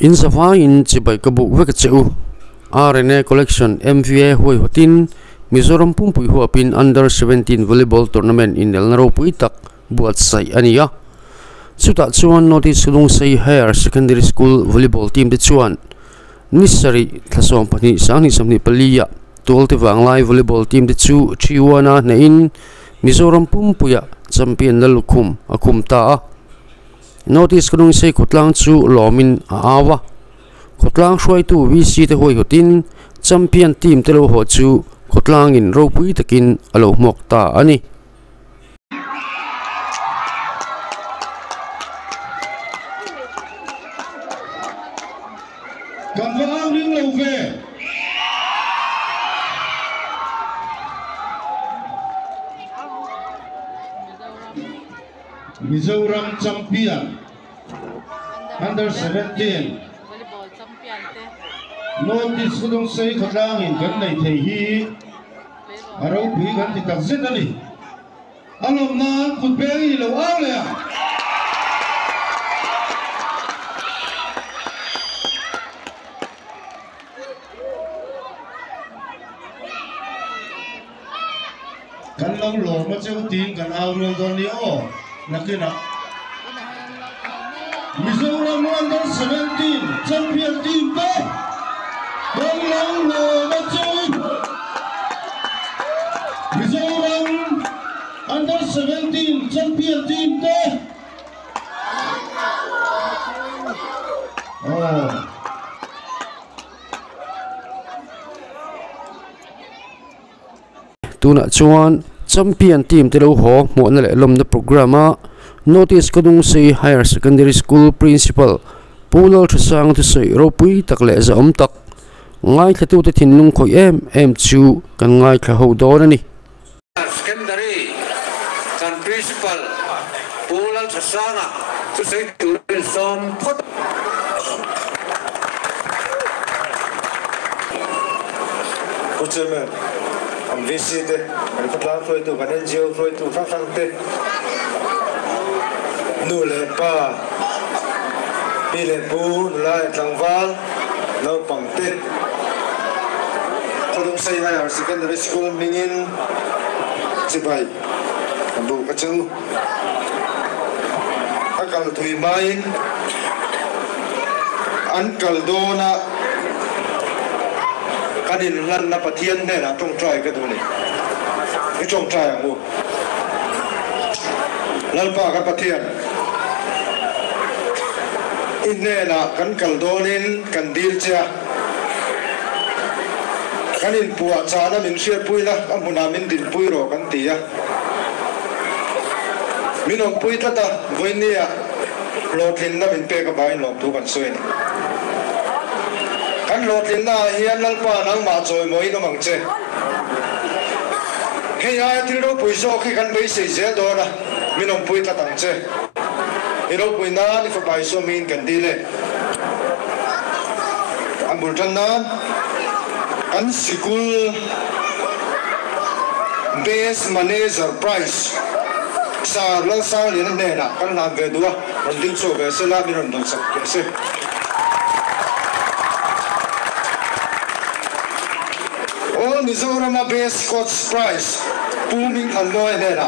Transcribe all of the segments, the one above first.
in safa in chibai kabu veka cheu RNA collection MVA hoi hotin Mizoram pumpui huapin under 17 volleyball tournament in Elnaro puitak buat sai ania chuta chuan notice lung sei higher secondary school volleyball team de chuan nisari thlasawm pani sangni samni palia tolte wanglai volleyball team de chu thiwana na in Mizoram pumpuya champion lalukhum akhum ta notice lung sei khotlang chu lomin awa khotlang hruai tu VC te hoi hotin champion team te lo ho chu khotlang in ro pui takin alo mok ta ani Kamang ning lo ve Mizoram champion under 17 volleyball champion te notice kudong sei khotlang in kan nei thei hi aro pui kan ti tak zet ani alom na khut be i lo aw le kan long lo ma cheu tin kan aw ro don ni o nakina Mizoram under 17 champion team pe Long lo ma cheu Mizoram under 17 champion team pe tuna chuan champion team te lo ho mo na le lom na programa notice kadung sei higher secondary school principal pulal thsang tu sei ro pui tak le za om tak ngai thatu te thin lung khoi em chu kan ngai kha ho don ani secondary kan principal pulal thsanga tu sei tu som phot Ucapkan ambisi te, kan patlang floy tu, kan NGO floy tu, fang te, nule pa, pilen pu, nulai tangval, nau pangte. Kodong say higher secondary school mingin, cibai, ambu kacau, akal tui main, ankal dona. Kanin lan na pathian ne na trong trai cái này cái trong trai à mua lan pa cái pathian in ne na kan kal donin kan dil cha kanin puwa cha na min share pui la amuna min din pui ro kan tia min on pui ta voi nia lo thin na min pe ka bai lo tu kan soi ni kan lo tin na hian lalpa nang ma choi moi no mang che he ya ti ro pui so khi kan bei sei je do na minom pui ta tang che i ro pui na ni fa bai so min kan di le ambul tan na an sikul base manager price sa lo sa li ne na kan na ve do an ding so ve se la minom dong sak ke se all Mizoram base coach prize booming alloy there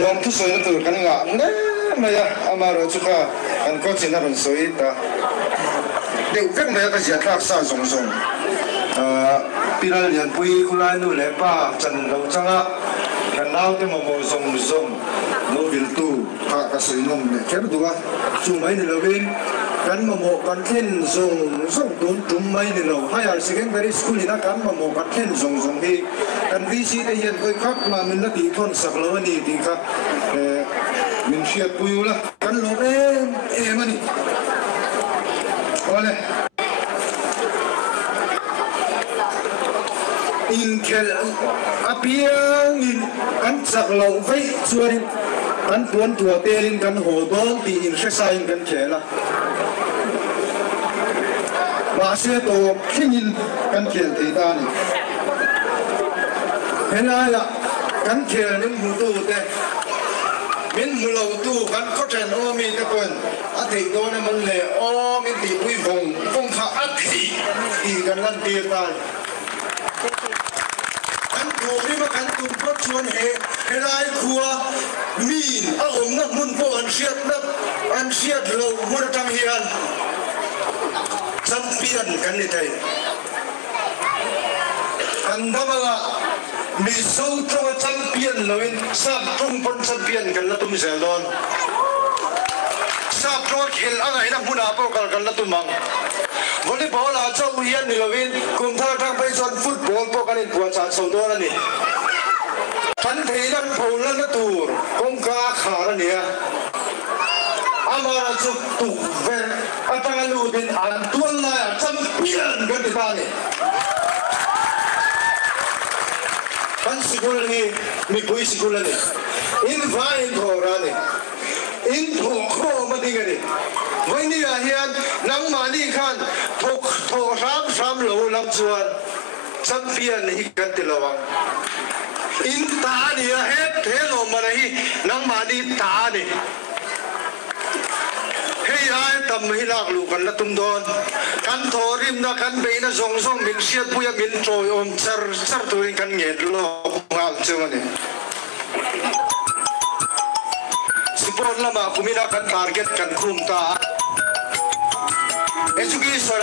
long tu soi tu kan nga ne maya amaro chuka kan coach na ron soi ta de kan maya ka sia tak sa song song piral yan pui kulai nu le pa chan lo changa kan nau te mo song song no vil tu ka soi nom ne ke du ga chu mai ni lo vin kan mo kan khen song song don tum mai ni lo higher secondary school ina kan mo kan khen song song hi kan VC te yan koi khap ma min na ti thon sak lo ni ti ka min shiat pui la kan lo mani ole in kel apiang in kan sak lo vai chuan kan tuan tua telin kan ho don ti in exercise kan khela ba se to khingin kan khel ti ta ni hena ya kan khe nin mu tu te min mu lo tu kan ko chen o mi te kon a thei do na man le o min ti pui vong kha a thei ti kan lan ti ta kan tu ni ma kan tu ko chuan he lai khua min a om na mun po an siat lo mu tang hian champion kan ni thei kan damala mi sâu trong champion loin sab trong pon champion kan la tum zelon sab pro khel angai na huna po kan la tumang volleyball a chau hian ni loin kum thar thang pai chon football po kan in puan cha so do na ni kan thei na phol na tur kong ka khara ni amara chu tu ven atangalu din an tuan la champion kan ti ta ni kan sigul ni mi pui sigul ni in vai thora ni in tho kho ma ding ni voi ni a hian nang ma ni khan tho ram lo lam chuan champion hi kan ti lawang in ta ni a het the lo ma hi nang ma ni ta ni hei ai tam hi lak lu kan la tum don kan thorim na kan be na zong min siat puya min troi om char tuin kan nge lo ngal chungani support lama kumina kan target kan khum ta education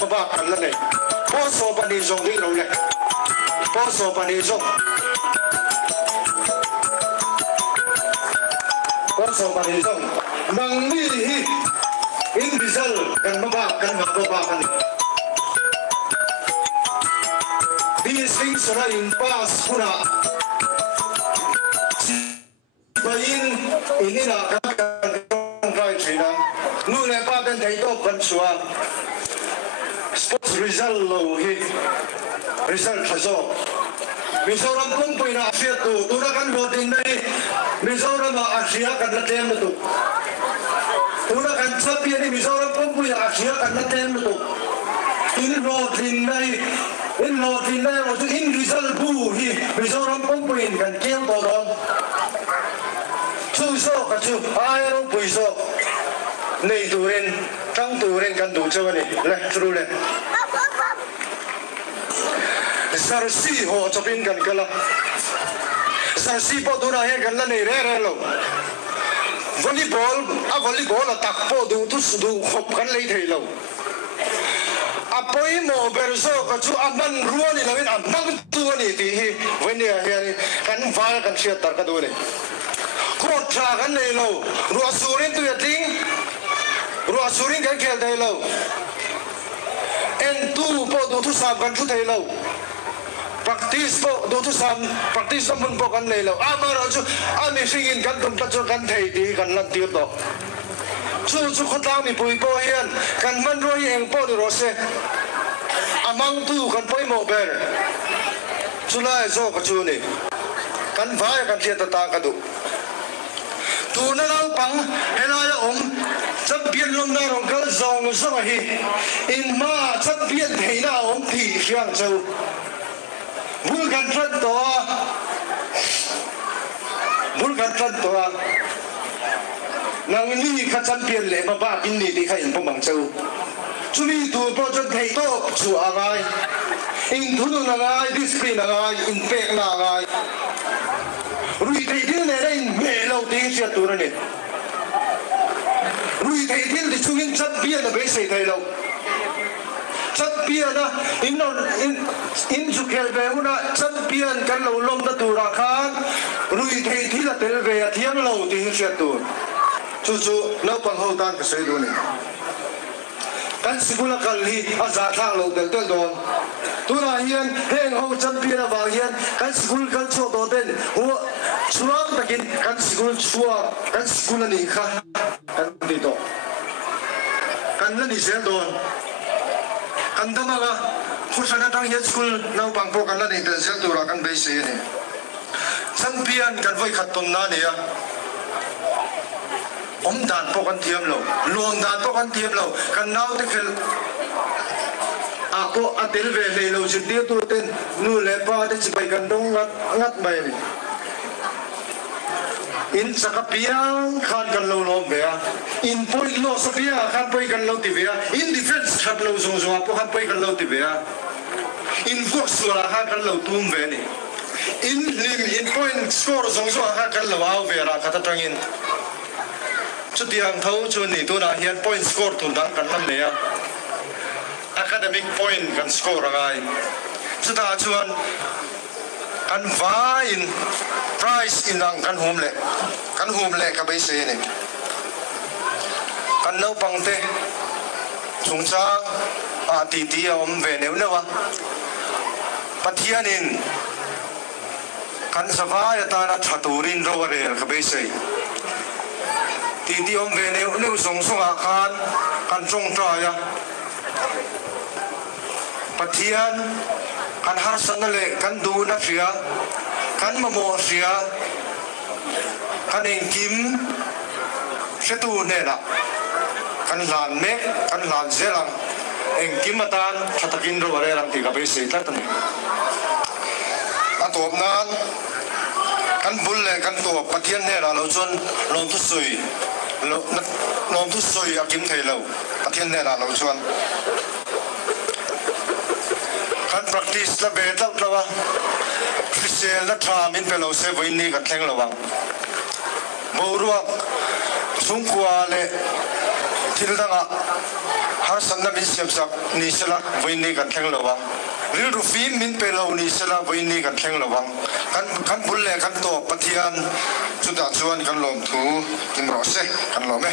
paba kan la nei po so pa ni zong ri lo le po so pa ni zong po so pa ni zong nang mi hi in result kan maba kan maba kan di sing sara in pass kuna bain ini na kan kai china nu le pa ben dai to kan suwa sports result lo hi result khazo mizoram pung pui na sia tu na kan lo din nei mizoram a asia kan la tem tu tuna kan champion ni mizoram pung pui a asia kan la tem tu in lo din nei ro tu in result bu hi mizoram pung pui kan kel to don chu so ka chu ai ro pui so nei turen tang turen kan tu chaw ni le tru le sarsi ho chapin kan kala sarsi po dura he kan la nei re lo volleyball atak po du tu du khop kan lei thei lo apoi mo berso ka chu aman ruani lawin amang tu ni ti hi venia he kan var kan sia tar ka du ni ko tra kan nei lo ru asurin tu ya ting ru asurin kan khel dai lo en tu po du tu sam kan thu thei lo practice po do tu sam practice namun po kan nei lo amara chu ami singin kan tum ta chu kan thei ti kan lan ti to chu khota mi pui po hian kan man roi eng po ni ro se amang tu kan poi mo ber chu lai zo ka chu ni kan vai kan tia ta ka du tu na lang pang helaya champion long na rong kal zong so hi in ma champion thei na thi siang chau bulkan tran toa nang ni ka champion le ba bin ni di khain po mang chau chumi tu po chan thei to chu angai in thunu na ngai discipline na ngai in pek na ngai rui thei dil ne in me lo ti sia tu na ni rui thei dil di chungin champion na be sei thei lo champion na in zukel be una champion kan lo lom da tu ra khan rui thei thi la tel ve thiam lo ti sia tu chu no pang ho tan ka sei du ni kan sigula kal hi aza thang lo tel don tu na hian heng ho champion wa hian kan sigul kan cho do den ho chuang takin kan sigul chua kan sigul ni kha kan ni to kan la ni sel don kan damaga khusana tang hian school no pang po kan la ni tel sel tu ra kan be se ni champion kan voi khat tom na ni ya dan po kan tiam lo luang dan po kan tiam lo kan nau te khel ako atel ve le lo jin dia tu ten nu le pa de chi pai kan dong ngat mai ni in sakapiang khan kan lo lo be in point lo sapia khan pai kan lo ti ve in defense khat lo zong zong apo khan pai kan lo ti ve in box wala khan kan lo tum ve ni in lim in point score zong zong khan kan lo au ve ra kata tangin chu tiang thau chu ni tu na hian point score tun dang kan lam ne academic point kan score ngai chu ta chuan kan vain price in ang kan hum le ka bai se ni kan no pangte chungcha a ti ti om ve neu lewa pathianin kan savaya ta na thaturin ro re ka bai se ti ti om ve neu song song a khan kan chong tra ya pathian kan har sanale kan du na ria kan mamo ria kan engkim setu ne na kan lan me kan lan zelang engkim atan thatakin ro re lang ti ka be se tat ni atop nan kan bulle kan to pathian ne ra lo chon lom tu sui akim thei lo pathian ne ra lo chon kan practice la be tak lawa Christian la tham in pelo se voi ni kan thleng lawang boruak sungkwa le thildanga har sanna min siam sak ni sela voi ni kan thleng lawang ril ru fi min pelo ni sela voi ni kan thleng lawang kan bulle kan to pathian chuta chuan kan lom thu kim ro se kan lo me